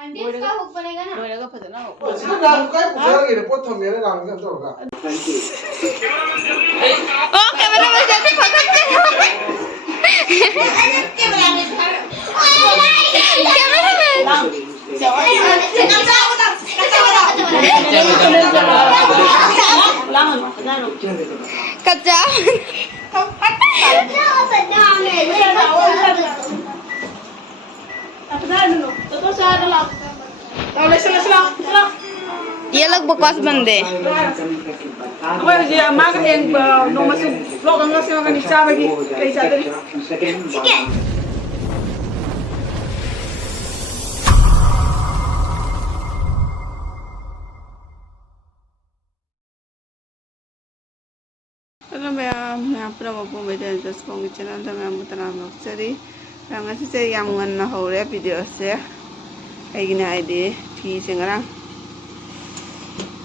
Andes का hook बनेगा ना लोएगा फजना हो इसका नाम का पूछा गिरे पोत थम मेरे नाम से तो होगा ओ कैमरा में जल्दी पकड़ते हो कैमरा में कच्चा ये लोग बकवास बंदे Hello मैं अपना बाबू मेरे इंटरेस्ट को चैनल में मैं मुतना मक्सरी रंगा से यामना हो रहा वीडियो से अगने आईडी फी सिंगरा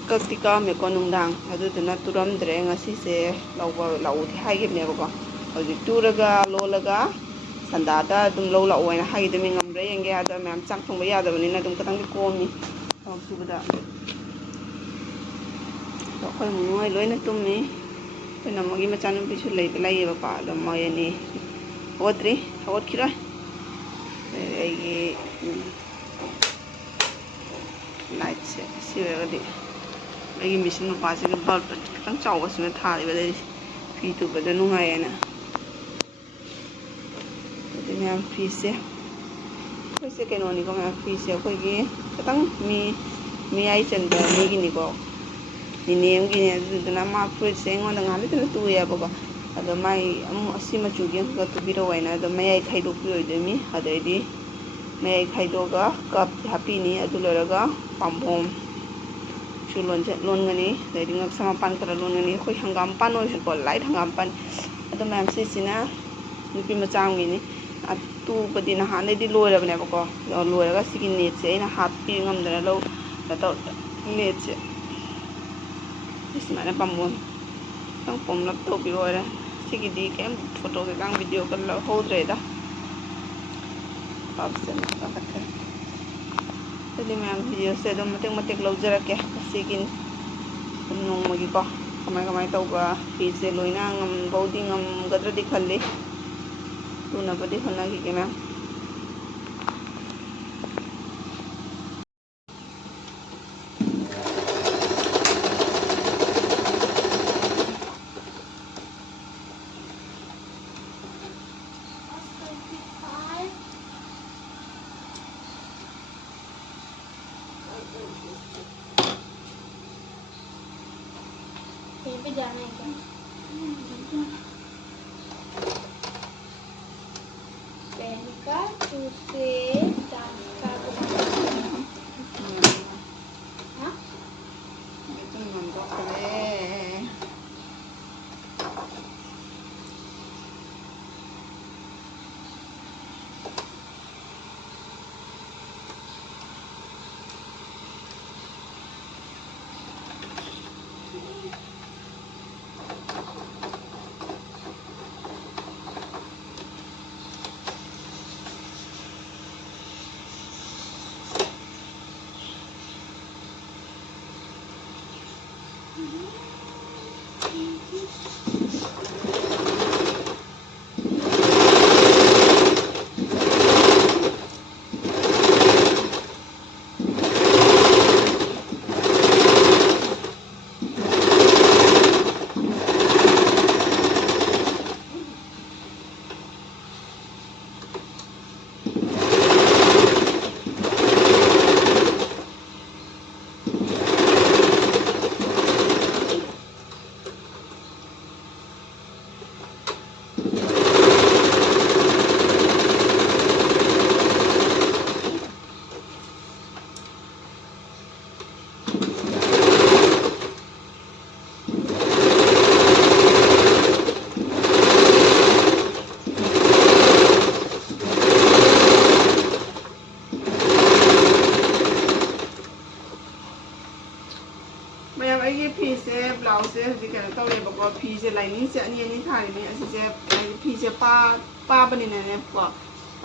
कक्ति का मे को नुंदांग अदुदना तुरमद्रे ngasi lau thi haigibnebako hojik turaga lolaga sandada dum lau lau oina haidami ngamre yenge ada mem chak thongba yadabanina dum katang di komi subada to khoi munoi loina tummi koina magi machanum bisu laiba pa da moyani hot khira ai light se siwagadi I mission में पास के bulb खतंग चावस में था रे बदे फी तो बदे नुंगाय ना तो मैं फीसे कैसे के नोनी को मैं फीसे कोई की खतंग मी आई चंद मी की निको निनेम की ने दुना मा फ्रूट से ngो ngam le tu ya bako ado mai am asi ma chu gen ga tu bi ro waina ado mai ai khai do pi oi de mi adai di mai ai khai do ga kap happy ni adu loraga pambom lon ngani dari ngap sama pan kara lon ngani khoi hangam pan oi ko light hangam pan ado ma'am sina nupi machang ni atu badi na hane di loira bane bako loira ga sigi net se ina hat pi ngam dana lo to net se ismana pamon tang pom lap to bi ora sigi di kem photo ke kang video kan lo hodre da option ka ka jadi मैं video से दम मतेक लौजर के सिगिन नोंमगी को कमाय तौबा फीसे लोइना ngam बौदी ngam गद्रदि खल्ले तुनबदि होनागी के ma'am कहीं पे जाना है क्या पहन का चूसे डांस का हाँ ये तो मन को करे Fise blouse hꯧji kana tawle bako Fise lining se ani ani thari ni asi se Fise pa bani ne ko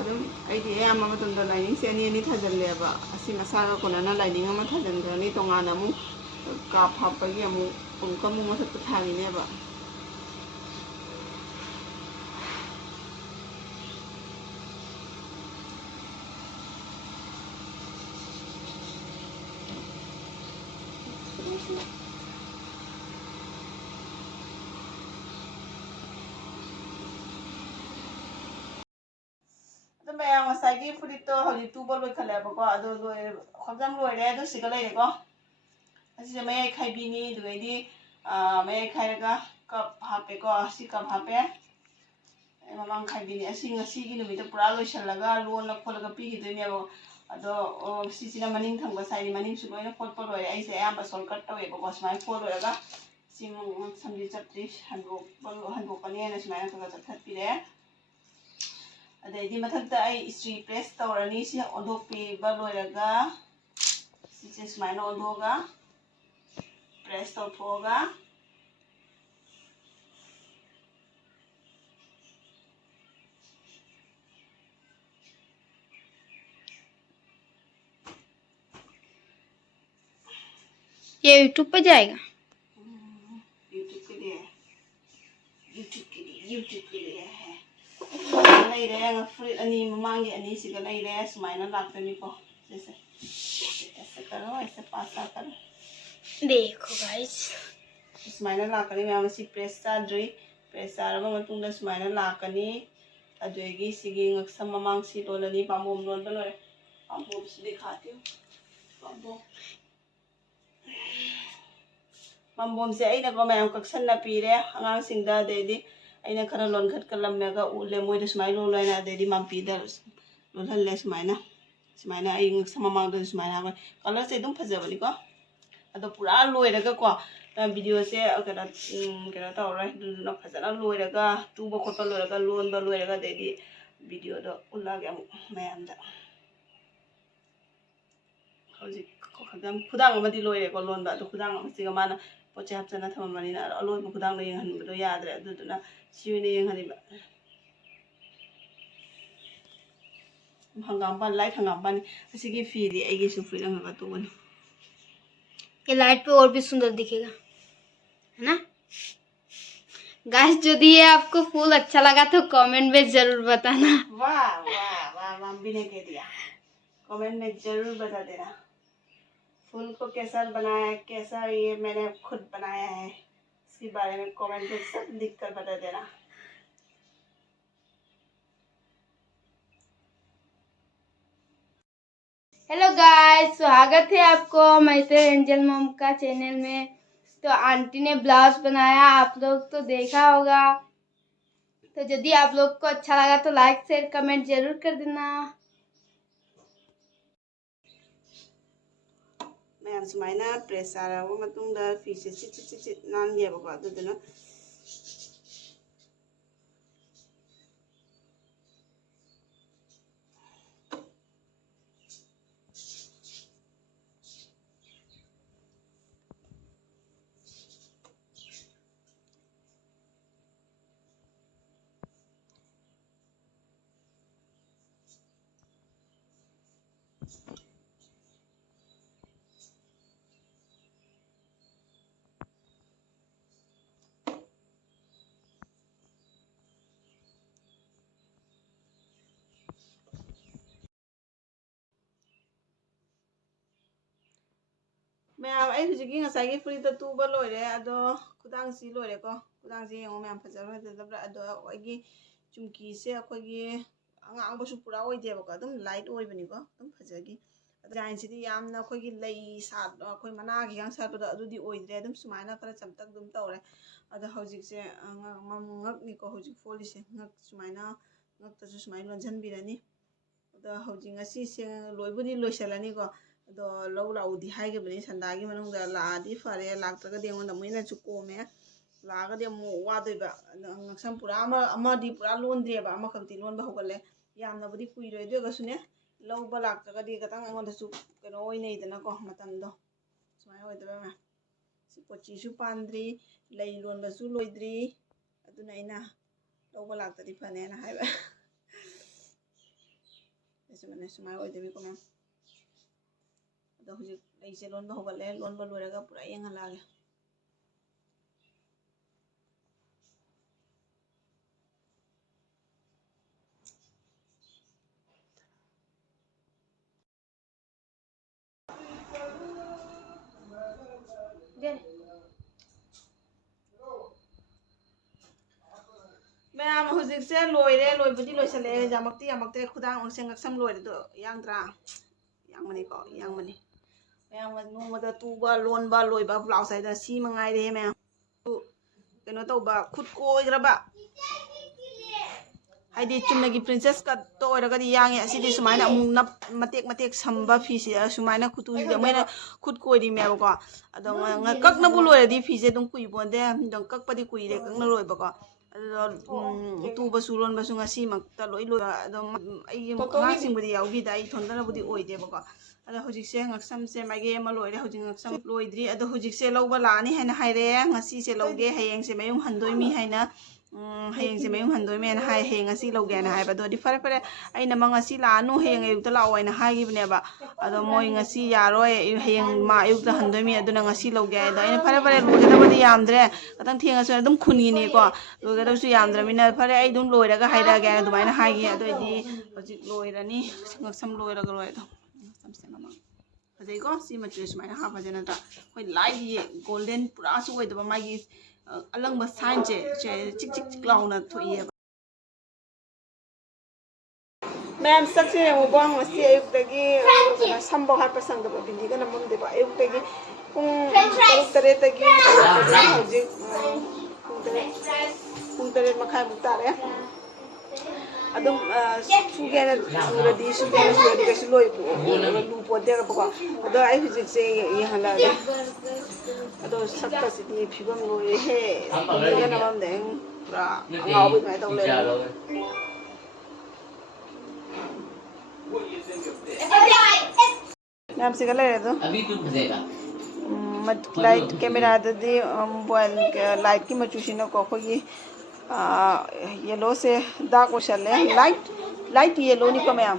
ꯑꯗꯨꯝ ꯑꯩꯗꯤ ꯑꯌꯥꯝꯕ ꯃꯇꯝꯗ ꯂꯥꯏꯅꯤꯡꯁꯦ ꯑꯅꯤ ꯑꯅꯤ ꯊꯥꯖꯤꯜꯂꯦꯕ ꯑꯁꯤ ꯃꯁꯥꯒ ꯀꯣꯟꯅꯅ ꯂꯥꯏꯅꯤꯡ ꯑꯃ ꯊꯥꯖꯤꯟꯈ꯭ꯔꯅꯤ ꯇꯣꯉꯥꯟꯅ ꯑꯃꯨꯛ ꯀꯥꯞ ꯍꯥꯞꯄꯒꯤ ꯑꯃꯨꯛꯀ ꯃꯊꯛꯇ ꯊꯥꯔꯤꯅꯦꯕ ꯑꯗꯨ ꯃꯌꯥꯝ ꯉꯁꯥꯏꯒꯤ ꯐꯨꯔꯤꯠꯇꯣ ꯍꯧꯖꯤꯛ ꯇꯨꯕ ꯂꯣꯏꯈꯠꯂꯦꯕꯀꯣ ꯑꯗꯨ ꯈꯣꯡꯖꯪ ꯂꯣꯏꯔꯦ ꯑꯗꯨ ꯁꯤꯒ ꯂꯩꯔꯦꯀꯣ ꯑꯁꯤꯁꯦ ꯃꯌꯥꯏ ꯈꯥꯏꯕꯤꯅꯤ ꯑꯗꯨꯗꯩꯗꯤ ꯃꯌꯥꯏ ꯈꯥꯏꯔꯒ ꯀꯞ ꯍꯥꯞꯄꯦꯀꯣ ꯁꯤ ꯀꯞ ꯍꯥꯞꯄꯦ ꯃꯃꯥꯡ ꯈꯥꯏꯕꯤꯅꯤ ꯑꯁꯤ ꯉꯁꯤꯒꯤ ꯅꯨꯃꯤꯠꯇ ꯄꯨꯔꯥ ꯂꯣꯏꯁꯤꯜꯂꯒ ꯂꯣꯟꯂ ꯈꯣꯠꯂꯒ ꯄꯤꯈꯤꯗꯣꯏꯅꯦꯕ ꯑꯗꯣ ꯁꯤꯁꯤꯅ ꯃꯅꯤꯡ ꯊꯪꯕ ꯁꯥꯏꯗꯤ ꯃꯅꯤꯡꯁꯨ ꯂꯣꯏꯅ ꯐꯣꯠꯄ ꯂꯣꯏꯔꯦ ꯑꯩꯁꯦ ꯑꯌꯥꯝꯕ ꯁꯣꯜ ꯀꯠ ꯇꯧꯋꯦꯕꯀꯣ ꯁꯨꯃꯥꯏꯅ ꯐꯣꯠ ꯂꯣꯏꯔꯒ ꯁꯤ ꯁꯝꯖꯤ ꯆꯞꯇꯤ ꯍꯟꯗꯣꯛꯀꯅꯦꯅ ꯁꯨꯃꯥꯏꯅ ꯈꯔ ꯆꯠꯊꯠꯄꯤꯔꯦ ꯑꯗꯩꯗꯤ ꯃꯊꯛꯇ ꯑꯩ ꯏꯁꯇ꯭ꯔꯤ ꯄ꯭ꯔꯦꯁ ꯇꯧꯔꯅꯤ ꯁꯤ ꯑꯣꯟꯊꯣꯛꯄꯤꯕ ꯂꯣꯏꯔꯒ ꯁꯤꯁꯦ ꯁꯨꯃꯥꯏꯅ ꯑꯣꯟꯊꯣꯛꯑꯒ प्रेस तौथोगा ये यूट्यूब पे जाएगा यूट्यूब के लिए है लेरे फ्रिज अनी ममांगे अनी सिगा लेरे सुमाइना लाक्तनीको जैसे ऐसे करो ऐसे पासा करो देखो गाइस सुमाइना लाकनी मैं मसी प्रेस चाद्री प्रेस चारबा मतुंगदा सुमाइना लाकनी अदुगी सिगी ngksam mamang si lolani pamom lon ba lore pamom si दिखाती हूं pamom se aina ko mayam kaksan na pire angang singda dedi aina khara lon khat kalamega ule moida sumai lo loina dedi mampida lon halle sumaina ai ngksam mamang da sumaina ba color se dum phajabani ko ado pura loiraga ko video se kena tawra duna phajana loiraga tuba khotpa loiraga lonba loiraga dedi video do ulage am mayamda hojik khadam khudang amadi loire ko lonba do khudang amasiga mana poche hapchana thamamani na alon khudang le yenghanbado yadre aduduna siwine yenghaniba hangamba light hangamba ni asigi firi aigi su firi hangaba to bani ये light पे और भी सुंदर दिखेगा है ना guys यदि ये आपको फूल अच्छा लगा तो कमेंट में जरूर बताना वाह वाह वाह मम्मी ने कह दिया कमेंट में जरूर बता देना फूल को कैसा बनाया कैसा ये मैंने खुद बनाया है इसके बारे में कमेंट में सब लिख कर बता देना हेलो गाइस स्वागत है आपको मैसे एंजल मॉम का चैनल में तो आंटी ने ब्लाउज बनाया आप लोग तो देखा होगा तो यदि आप लोग को अच्छा लगा तो लाइक शेयर कमेंट जरूर कर देना मैं सुमाइना प्रेस आराबो मतुंगदा फिसे चिट नानगेबको अदुदुना मैम आई हुजिकी ngसाइगी फ्रीदा तुबा लोइरे अदो खुदांसी लोइरे को खुदांसी यंगो मैम फजरो दबरा अदो ओइगी चुमकी से अखोगी अंगांबसु पुरा ओइदेबा को अदुम लाइट ओइबनी को अदुम फजगी डिजाइन सिदी यामना अखोगी लई सात अखोई मना गी गांग सातदा अदुदी ओइद्रे अदुम सुमाइना खरा चमतक दुम तौरे अदो हौजिक से ngak ni को हौजिक फोली से ngak सुमाइना ngak तसु सुमाइ लोंझन बिरनी अदो हौजिक ngasi से लोइबुदी लोइसलानी को अदो लौ लाउदी हाइगबनी संदागी मनुंगदा लादी फरे लाक्त्रगदि एंगोंदा मोइना चु कोमे लागदि अमु वादोइबा ngksam pura amadi pura londreba amakabti lonba hogale yamnabudi kuiroi dogasune lौबा लाक्त्रगदि गतंग एंगोंदा चु कनो ओइनेइदना को मतमदो सुमाइ ओइदबा मा सि पोचीसु पांद्री लई लोनबसु लोइद्री अदुना इना लौबा लाक्तदि फनेना हाइबा ꯁꯤꯃꯅ ꯁꯨꯃꯥꯏꯅ ꯑꯣꯏꯗꯣꯏꯅꯤꯀꯣ ꯃꯌꯥꯝ ꯑꯗꯣ ꯍꯧꯖꯤꯛ ꯂꯩꯁꯦ ꯂꯣꯟꯕ ꯍꯧꯒꯠꯂꯦ ꯂꯣꯟꯕ ꯂꯣꯏꯔꯒ ꯄꯨꯔꯥ ꯌꯦꯡꯍꯜꯂꯛꯑꯒꯦ ꯃꯌꯥꯝ ꯍꯧꯖꯤꯛꯁꯦ ꯂꯣꯏꯔꯦ ꯂꯣꯏꯕꯗꯤ ꯂꯣꯏꯁꯜꯂꯛꯑꯦ ꯌꯥꯝꯃꯛꯇ꯭ꯔꯦ ꯈꯨꯗꯥꯡ ꯑꯣꯟꯁꯦ ꯉꯛꯁꯝ ꯂꯣꯏꯔꯦꯗꯣ ꯌꯥꯡꯗ꯭ꯔꯥ ꯌꯥꯡꯕꯅꯤꯀꯣ ꯌꯥꯡꯕꯅꯤ ꯃꯌꯥꯝ ꯅꯣꯡꯃꯗ ꯇꯨꯕ ꯂꯣꯟꯕ ꯂꯣꯏꯕ ꯕ꯭ꯂꯥꯎꯁ ꯍꯥꯏꯗꯅ ꯁꯤ ꯃꯉꯥꯏꯔꯦ ꯃꯌꯥꯝ ꯀꯩꯅꯣ ꯇꯧꯕ ꯈꯨꯠ ꯀꯣꯏꯈ꯭ꯔꯕ ꯍꯥꯏꯗꯤ ꯆꯨꯝꯅꯒꯤ ꯄ꯭ꯔꯤꯟꯁꯦꯁ ꯀꯠꯇ ꯑꯣꯏꯔꯒꯗꯤ ꯌꯥꯡꯉꯦ ꯑꯁꯤꯗꯤ ꯁꯨꯃꯥꯏꯅ ꯑꯃꯨꯛ ꯃꯇꯦꯛ ꯃꯇꯦꯛ ꯁꯝꯕ ꯐꯤꯁꯦ ꯁꯨꯃꯥꯏꯅ ꯈꯨꯠꯇꯨꯁꯤꯗ ꯃꯣꯏꯅ ꯈꯨꯠ ꯀꯣꯏꯔꯤꯃꯦꯕꯀꯣ ꯑꯗꯣ ꯀꯛꯅꯕꯨ ꯂꯣꯏꯔꯗꯤ ꯐꯤꯁꯦ ꯑꯗꯨꯝ ꯀꯨꯏꯕꯣꯟꯗꯦ ꯑꯗꯨꯝ ꯀꯛꯄꯗꯤ ꯀꯨꯏꯔꯦ ꯀꯛꯅ ꯂꯣꯏꯕꯀꯣ ꯑꯗꯨꯗ ꯇꯨꯕꯁꯨ ꯂꯣꯟꯕꯁꯨ ꯉꯁꯤꯃꯛꯇ ꯂꯣꯏ ꯂꯣꯏꯕ ꯑꯗꯨꯝ ꯑꯩꯒꯤ ꯑꯉꯥꯡꯁꯤꯡꯕꯨꯗꯤ ꯌꯥꯎꯕꯤꯗ ꯑꯩ ꯏꯊꯣꯟꯗꯅꯕꯨꯗꯤ ꯑꯣꯏꯗꯦꯕꯀꯣ ꯑꯗꯣ ꯍꯧꯖꯤꯛꯁꯦ ꯉꯛꯁꯝꯁꯦ ꯃꯥꯏꯀꯩ ꯑꯃ ꯂꯣꯏꯔꯦ ꯍꯧꯖꯤꯛ ꯉꯛꯁꯝ ꯂꯣꯏꯗ꯭ꯔꯤ ꯑꯗꯣ ꯍꯧꯖꯤꯛꯁꯦ ꯂꯧꯕ ꯂꯥꯛꯑꯅꯤ ꯍꯥꯏꯅ ꯍꯥꯏꯔꯛꯑꯦ ꯉꯁꯤꯁꯦ ꯂꯧꯒꯦ ꯍꯌꯦꯡꯁꯦ ꯃꯌꯨꯝ ꯍꯟꯗꯣꯏꯃꯤ ꯍꯥꯏꯅ ꯍꯌꯦꯡꯁꯦ ꯃꯌꯨꯝ ꯍꯟꯗꯣꯏꯃꯦꯅ ꯍꯌꯦꯡ ꯉꯁꯤ ꯂꯧꯒꯦꯅ ꯍꯥꯏꯕ ꯑꯗꯨꯗꯤ ꯐꯔꯦ ꯑꯩꯅ ꯉꯁꯤ ꯂꯥꯛꯑꯅꯨ ꯍꯌꯦꯡ ꯑꯌꯨꯛꯇ ꯂꯥꯛꯑꯣ ꯍꯥꯏꯅ ꯍꯥꯏꯈꯤꯕꯅꯦꯕ ꯑꯗꯣ ꯃꯣꯏ ꯉꯁꯤ ꯌꯥꯔꯣꯏ ꯍꯌꯦꯡ ꯃꯥ ꯑꯌꯨꯛꯇ ꯍꯟꯗꯣꯏꯃꯤ ꯑꯗꯨꯅ ꯉꯁꯤ ꯂꯧꯒꯦ ꯑꯗꯣ ꯑꯩꯅ ꯐꯔꯦ ꯂꯣꯏꯒꯗꯕꯗꯤ ꯌꯥꯝꯗ꯭ꯔꯦ ꯈꯤꯇꯪ ꯊꯦꯡꯉꯁꯨ ꯑꯗꯨꯝ ꯈꯨꯟꯒꯤꯅꯤꯀꯣ ꯂꯣꯏꯒꯗꯕꯁꯨ ꯌꯥꯝꯗ꯭ꯔꯕꯅꯤꯅ ꯐꯔꯦ ꯑꯩ ꯑꯗꯨꯝ ꯂꯣꯏꯔꯒ ꯍꯥꯏꯔꯛꯑꯒꯦ ꯑꯗꯨꯃꯥꯏꯅ ꯍꯥꯏꯈꯤ ꯑꯗꯨꯑꯣꯏꯗꯤ ꯍꯧꯖꯤꯛ ꯂꯣꯏꯔꯅꯤ ꯉꯛꯁꯝ ꯂꯣꯏꯔꯒ ꯂꯣꯏꯔꯦ ꯉꯛꯁꯝꯁꯦ ꯃꯃꯥꯡ ꯐꯖꯩꯀꯣ ꯁꯤ ꯃꯆꯨꯁꯦ ꯁꯨꯃꯥꯏꯅ ꯍꯥꯞꯄꯁꯦ ꯅꯠꯇ꯭ꯔꯥ ꯑꯩꯈꯣꯏ ꯂꯥꯏꯒꯤ ꯒꯣꯜꯗꯦꯟ ꯄꯨꯔꯥꯁꯨ ꯑꯣꯏꯗꯕ ꯃꯥꯒꯤ ꯑꯂꯪꯕ ꯁꯥꯏꯟꯁꯦ ꯆꯤꯛ ꯂꯥꯎꯅ ꯊꯣꯛꯏꯑꯕ ꯃꯌꯥꯝ ꯆꯠꯁꯦ ꯌꯦꯡꯉꯨꯀꯣ ꯉꯁꯤ ꯑꯌꯨꯛꯇꯒꯤ ꯁꯝꯕ ꯍꯥꯠꯄ ꯁꯪꯗꯕ ꯕꯤꯟꯗꯤꯒ ꯅꯝꯃꯝꯗꯦꯕ ꯑꯌꯨꯛꯇꯒꯤ ꯄꯨꯡ 6-7ꯇꯒꯤ ꯍꯧꯖꯤꯛ ꯄꯨꯡ 8:30 ꯇꯥꯔꯦ ꯑꯗꯨꯝ ꯁꯨꯒꯦꯅ ꯆꯨꯔꯗꯤ ꯀꯩꯁꯨ ꯂꯨꯄꯣꯟꯇꯦꯕꯀꯣ ꯑꯗꯣ ꯑꯩ ꯍꯧꯖꯤꯛꯁꯦ ꯌꯦꯡꯍꯜꯂꯛꯑꯒꯦ ꯑꯗꯣ ꯁꯛꯀꯁꯤꯗꯤ ꯐꯤꯕꯝ ꯂꯣꯏꯔꯦꯍꯦ ꯕꯤꯟꯗꯤꯒ ꯅꯝꯃꯝꯗꯦ ꯄꯨꯔꯥ ꯑꯉꯥꯎꯕꯤ ꯑꯗꯨꯃꯥꯏꯅ ꯇꯧ ꯂꯩꯔꯦ ꯌꯥꯝ ꯁꯤꯒ ꯂꯩꯔꯦ ꯑꯗꯣ ꯂꯥꯏꯠ ꯀꯦꯃꯦꯔꯥꯗꯗꯤ ꯃꯣꯕꯥꯏꯜ ꯂꯥꯏꯠꯀꯤ ꯃꯆꯨꯁꯤꯅꯀꯣ ꯑꯩꯈꯣꯏꯒꯤ ꯌꯦꯜꯂꯣꯁꯦ ꯗꯥꯔꯛ ꯑꯣꯏꯁꯜꯂꯦ ꯂꯥꯏꯠ ꯌꯦꯜꯂꯣꯅꯤꯀꯣ ꯃꯌꯥꯝ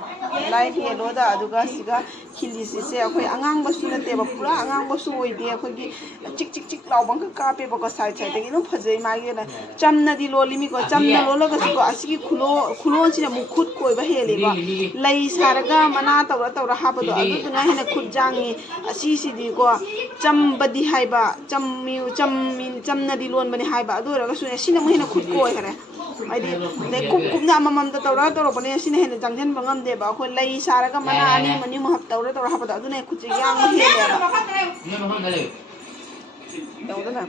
ꯂꯥꯏꯠ ꯌꯦꯜꯂꯣꯗ ꯑꯗꯨꯒ ꯁꯤꯒ ꯈꯤꯜꯂꯤꯁꯤꯁꯦ ꯑꯩꯈꯣꯏ ꯑꯉꯥꯡꯕꯁꯨ ꯅꯠꯇꯦꯕ ꯄꯨꯔꯥ ꯑꯉꯥꯡꯕꯁꯨ ꯑꯣꯏꯗꯦ ꯑꯩꯈꯣꯏꯒꯤ ꯆꯤꯛ ꯂꯥꯎꯕ ꯑꯃꯈꯛ ꯀꯥꯞꯄꯦꯕꯀꯣ ꯁꯥꯏꯗꯇꯒꯤ ꯑꯗꯨꯝ ꯐꯖꯩ ꯃꯥꯒꯤꯅ ꯆꯝꯅꯗꯤ ꯂꯣꯜꯂꯤꯃꯤꯀꯣ ꯆꯝꯅ ꯂꯣꯜꯂꯒꯁꯨꯀꯣ ꯑꯁꯤꯒꯤ ꯈꯨꯂꯣꯟꯁꯤꯅ ꯑꯃꯨꯛ ꯈꯨꯠ ꯀꯣꯏꯕ ꯍꯦꯜꯂꯤꯀꯣ ꯂꯩ ꯁꯥꯔꯒ ꯃꯅꯥ ꯇꯧꯔ ꯍꯥꯞꯄꯗꯣ ꯑꯗꯨꯗꯨꯅ ꯍꯦꯟꯅ ꯈꯨꯠ ꯖꯥꯡꯉꯤ ꯑꯁꯤꯁꯤꯗꯤꯀꯣ ꯆꯝꯕꯗꯤ ꯍꯥꯏꯕ ꯆꯝꯅꯗꯤ ꯂꯣꯟꯕꯅꯤ ꯍꯥꯏꯕ ꯑꯗꯨ ꯑꯣꯏꯔꯒꯁꯨ ꯁꯤꯅ ꯑꯃꯨꯛ ꯍꯦꯟꯅ ꯈꯨꯠ ꯀꯣꯏꯈꯔꯦ ꯍꯥꯏꯗꯤ ꯑꯗꯩ ꯀꯨꯞꯅ ꯑꯃꯃꯝꯇ ꯇꯧꯔꯛꯄꯅꯤꯅ ꯁꯤꯅ ꯍꯦꯟꯅ ꯆꯪꯁꯤꯟꯕ ꯉꯝꯗꯦꯕ ꯑꯩꯈꯣই ꯂꯩ ꯁꯥꯔꯒ ꯃꯅꯥ ꯑꯅꯤꯃꯨꯛ ꯇꯧꯔ ꯍꯥꯞꯄꯗꯣ ꯑꯗꯨꯅ ꯈꯨꯠꯁꯦ ꯌꯥꯡꯕ ꯍꯦꯜꯂꯦꯕ ꯇꯧꯗꯅ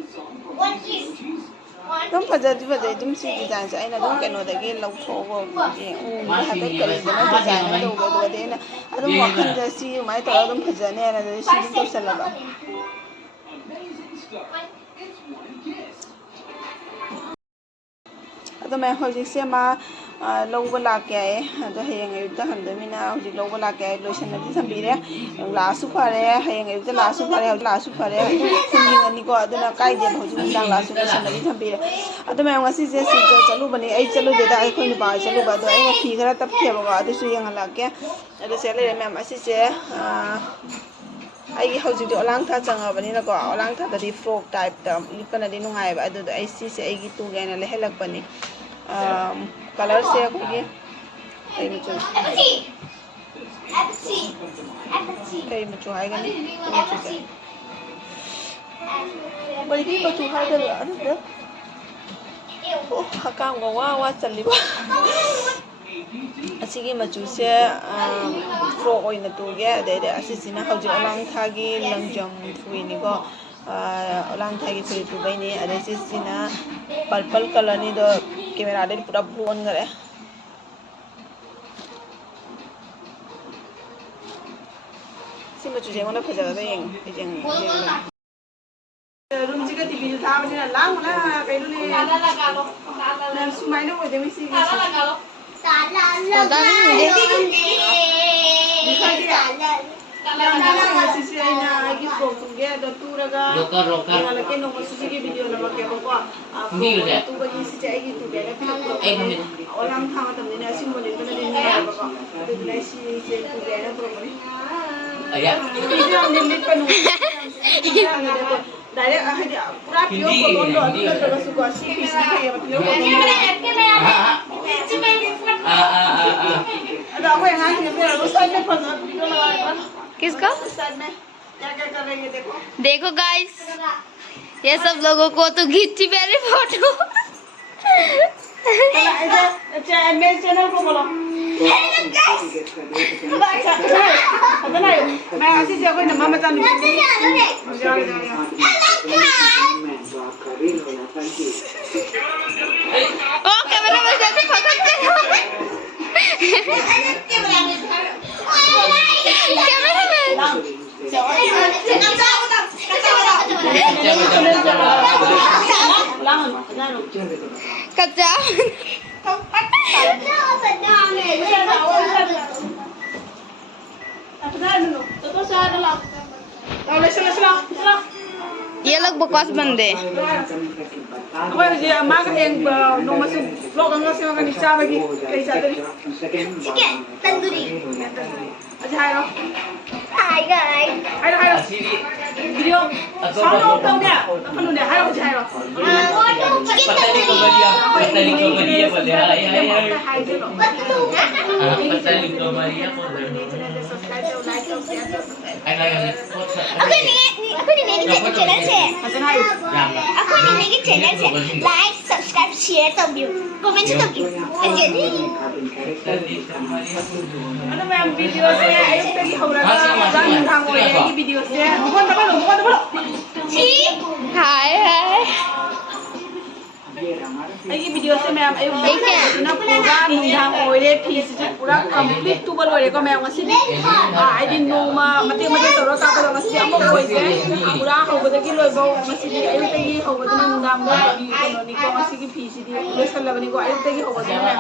ꯑꯗꯨꯝ ꯐꯖꯩ ꯑꯗꯨꯝ ꯁꯤ ꯗꯤꯖꯥꯏꯟꯁꯦ ꯑꯩꯅ ꯑꯗꯨꯝ ꯀꯩꯅꯣꯗꯒꯤ ꯂꯧꯊꯣꯛꯑꯒ ꯍꯥꯏꯐꯦꯠ ꯀꯔꯤꯗꯅꯣ ꯗꯤꯖꯥꯏꯟ ꯑꯃ ꯇꯧꯒꯦ ꯑꯗꯨꯒꯗꯤ ꯑꯩꯅ ꯑꯗꯨꯝ ꯋꯥꯈꯜꯗ ꯁꯤ ꯑꯗꯨꯃꯥꯏꯅ ꯇꯧꯔꯒ ꯑꯗꯨꯝ ꯐꯖꯅꯦꯅ ꯑꯗꯨꯗꯤ ꯁꯤ ꯑꯗꯨꯝ ꯇꯧꯁꯜꯂꯕ ꯑꯗꯣ ꯃꯌꯥꯝ ꯍꯧꯖꯤꯛꯁꯦ ꯃꯥ ꯂꯧꯕ ꯂꯥꯛꯀꯦ ꯍꯥꯏꯌꯦ ꯑꯗꯣ ꯍꯌꯦꯡ ꯑꯌꯨꯛꯇ ꯍꯟꯗꯣꯏꯃꯤꯅ ꯍꯧꯖꯤꯛ ꯂꯧꯕ ꯂꯥꯛꯀꯦ ꯍꯥꯏ ꯂꯣꯏꯁꯟꯅꯗꯤ ꯊꯝꯕꯤꯔꯦ ꯂꯥꯛꯑꯁꯨ ꯐꯔꯦ ꯍꯌꯦꯡ ꯑꯌꯨꯛꯇ ꯂꯥꯛꯑꯁꯨ ꯐꯔꯦ ꯍꯧꯖꯤꯛ ꯂꯥꯛꯑꯁꯨ ꯐꯔꯦ ꯑꯗꯨꯝ ꯈꯨꯟꯒꯤꯅꯅꯤꯀꯣ ꯑꯗꯨꯅ ꯀꯥꯏꯗꯦꯕ ꯍꯧꯖꯤꯛ ꯅꯨꯡꯗꯥꯡ ꯂꯥꯛꯑꯁꯨ ꯂꯣꯏꯁꯟꯅꯗꯤ ꯊꯝꯕꯤꯔꯦ ꯑꯗꯣ ꯃꯌꯥꯝ ꯉꯁꯤꯁꯦ ꯆꯠꯂꯨꯕꯅꯦ ꯑꯩ ꯆꯠꯂꯨꯗꯦꯗ ꯑꯩꯈꯣꯏ ꯅꯨꯄꯥ ꯆꯠꯂꯨꯕ ꯑꯗꯣ ꯑꯩꯅ ꯐꯤ ꯈꯔ ꯇꯞꯈꯤꯑꯕꯀꯣ ꯑꯗꯨꯁꯨ ꯌꯦꯡꯍꯜꯂꯛꯀꯦ ꯑꯗꯣ ꯁꯦ ꯂꯩꯔꯦ ꯃꯌꯥꯝ ꯑꯁꯤꯁꯦ ꯑꯩꯒꯤ ꯍꯧꯖꯤꯛꯇꯤ ꯑꯣꯂꯥꯡꯊꯥ ꯆꯪꯉꯕꯅꯤꯅꯀꯣ ꯑꯣꯂꯥꯡꯊꯥꯗꯗꯤ ꯐ꯭ꯔꯣꯛ ꯇꯥꯏꯞꯇ ꯂꯤꯠꯄꯅꯗꯤ ꯅꯨꯡꯉꯥꯏꯑꯕ ꯑꯗꯨꯗ ꯑꯩ ꯁꯤꯁꯦ ꯑꯩꯒꯤ ꯇꯨꯒꯦꯅ ꯂꯩꯍꯜꯂꯛꯄꯅꯤ ꯀꯂꯔꯁꯦ ꯑꯩꯈꯣꯏꯒꯤ ꯀꯩ ꯃꯆꯨ ꯍꯥꯏꯒꯅꯤ ꯃꯩꯒꯤ ꯃꯆꯨ ꯍꯥꯏꯒꯗ꯭ꯔꯥ ꯑꯗꯨꯗ ꯍꯀꯥꯝꯒ ꯋꯥ ꯆꯜꯂꯤꯕ ꯑꯁꯤꯒꯤ ꯃꯆꯨꯁꯦ ꯐ꯭ꯔꯣꯛ ꯑꯣꯏꯅ ꯇꯨꯒꯦ ꯑꯗꯩꯗꯤ ꯑꯁꯤꯁꯤꯅ ꯍꯧꯖꯤꯛ ꯑꯣꯂꯥꯡꯊꯥꯒꯤ ꯂꯪꯖꯝ ꯐꯨꯏꯅꯤꯀꯣ ꯑꯣꯂꯥꯡꯊꯥꯒꯤ ꯐꯨꯔꯤꯠ ꯇꯨꯕꯩꯅꯤ ꯑꯗꯩ ꯁꯤꯁꯤꯅ ꯄꯔꯄꯜ ꯀꯂꯔꯅꯤꯗꯣ ꯀꯦꯃꯦꯔꯥꯗꯩ ꯄꯨꯔꯥ ꯂꯣꯟꯈꯔꯦ ꯁꯤ ꯃꯆꯨꯁꯦ ꯑꯩꯉꯣꯟꯗ ꯐꯖꯒꯗ꯭ꯔꯥ ꯌꯦꯡꯉꯣ ꯔꯨꯝꯁꯤꯒ ꯇꯤꯚꯤꯁꯨ ꯊꯥꯕꯅꯤꯅ ꯂꯥꯡꯕꯅ ꯀꯩꯅꯣꯅꯦ ꯁꯨꯃꯥꯏꯅ ꯑꯣꯏꯗꯣꯏꯅꯤ ꯁꯤꯒꯤ ꯁꯤꯁꯦ ꯑꯩꯅ ꯑꯩꯒꯤ ꯐ꯭ꯔꯣꯛ ꯇꯨꯒꯦ ꯑꯗꯣ ꯇꯨꯔꯒ ꯌꯦꯡꯍꯜꯂꯛꯀꯦ ꯅꯣꯡꯃꯁꯨ ꯁꯤꯒꯤ ꯚꯤꯗꯤꯑꯣ ꯅꯝꯃꯛꯀꯦꯕꯀꯣ ꯐ꯭ꯔꯣꯛ ꯇꯨꯕꯒꯤ ꯁꯤꯁꯦ ꯑꯩꯒꯤ ꯇꯨꯒꯦꯅ ꯄꯤꯔꯛꯄ ꯑꯣꯂꯥꯡ ꯊꯥ ꯃꯇꯝꯅꯤꯅ ꯑꯁꯤꯒꯨꯝꯕ ꯂꯤꯠꯄꯅꯗꯤ ꯅꯨꯡꯉꯥꯏꯕꯀꯣ ꯑꯗꯨꯗꯨꯅ ꯁꯤꯁꯦ ꯄꯨꯒꯦꯅ ꯄꯨꯔꯛꯄꯅꯤ Ayah. ꯐꯤꯁꯦ ꯌꯥꯝ ꯂꯤꯠꯄ ꯅꯨꯡꯉꯥꯏ ꯗꯥꯏꯔꯦꯛ ꯍꯥꯏꯗꯤ ꯄꯨꯔꯥ ꯄꯤꯌꯣꯔ ꯀꯣꯇꯣꯟꯗꯣ ꯑꯗꯨ ꯅꯠꯇ꯭ꯔꯒꯁꯨꯀꯣ ꯁꯤ ꯐꯤꯁꯤꯅ ꯐꯩꯌꯦꯕ ꯄꯤꯌꯣꯔ ꯀꯣꯇꯣꯟꯗꯣ अदा कोई हां ने पे उस साइड में फंसा वीडियो लगा किसका? उस साइड में क्या क्या कर रही है देखो देखो गाइस, ये सब लोगों को तो खींची मेरी फोटो। मेरे चैनल को बोलो मैं ऐसी से कोई नंबर बता नहीं ओ कैमरा में जल्दी पकड़ के कैमरा में कच्चा ये लोग बकवास बंदे कोई जे मां का एक नो मसु लोग अंग से मगर निचा बगी कई सादरी चिकन तंदूरी अच्छा है रो hi guys hi video sound off कर दे अपन ने हाय अच्छा है रो Patali ko Maria बोले हाय हाय हाय Patali ko Maria ko aku ni channel se aku ni channel se like subscribe share to view comment to view jadi अरे मैम वीडियो से आयुक्त की खबर रंग ढंग हो ये वीडियो से मोहन दबलो हाय हाय ये वीडियो से मैम आयुक्त ना पूरा नुंधांग ओइले फीस से पूरा कंप्लीट टूबल ओइले को मैम मसी आई दिन नो मा मते मते तोरो का को मसी अमो ओइले पूरा होबद की लोइबो मसी आयुक्त की होबद नुंधांग को नि को मसी की फीस दी लोसल लबनी को आयुक्त की होबद मैम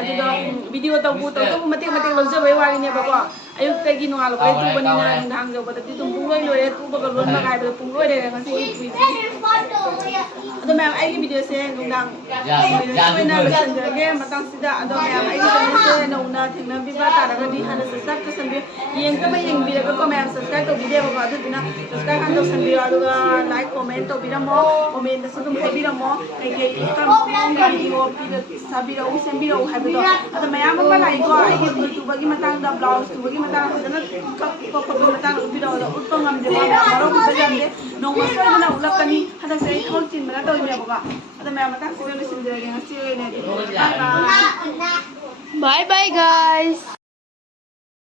अदुदा वीडियो तबु तो मते मते लोजे बय वाली ने बको आयुक्त की नुआल को टूबनी ना नुंधांग जो बद तुम पुंगोय लोरे टूबग लोन लगाय बद पुंगोय रे मसी की अदो मैम आई वीडियो से नुंधांग सोना लसंजगे मतंग सिदा अदो मैम आई से नौना थेंना बिबा तारगदी हाना सब्सक्राइब तो संबे येंग तब येंग बिरग को मैम सब्सक्राइब तो वीडियो को अदुना सब्सक्राइब हान तो संबे अदुगा लाइक कमेंट तो बिरमो कमेंट दसु तुम हाय बिरमो के इकम वीडियो साबिरो सेंबिरो हायबदो अदो मैम को लाई को आई के तुबा की मतंग दा ब्लाउज तुबा की मतंग हदना को को मतंग बिरो उतो ngam de मारो बजांदे नौमा सोना उलकनी हदा से खोल चिन मना तो मे बगा अदो मैम मतंग से लिसन दे ngasi ne bye bye guys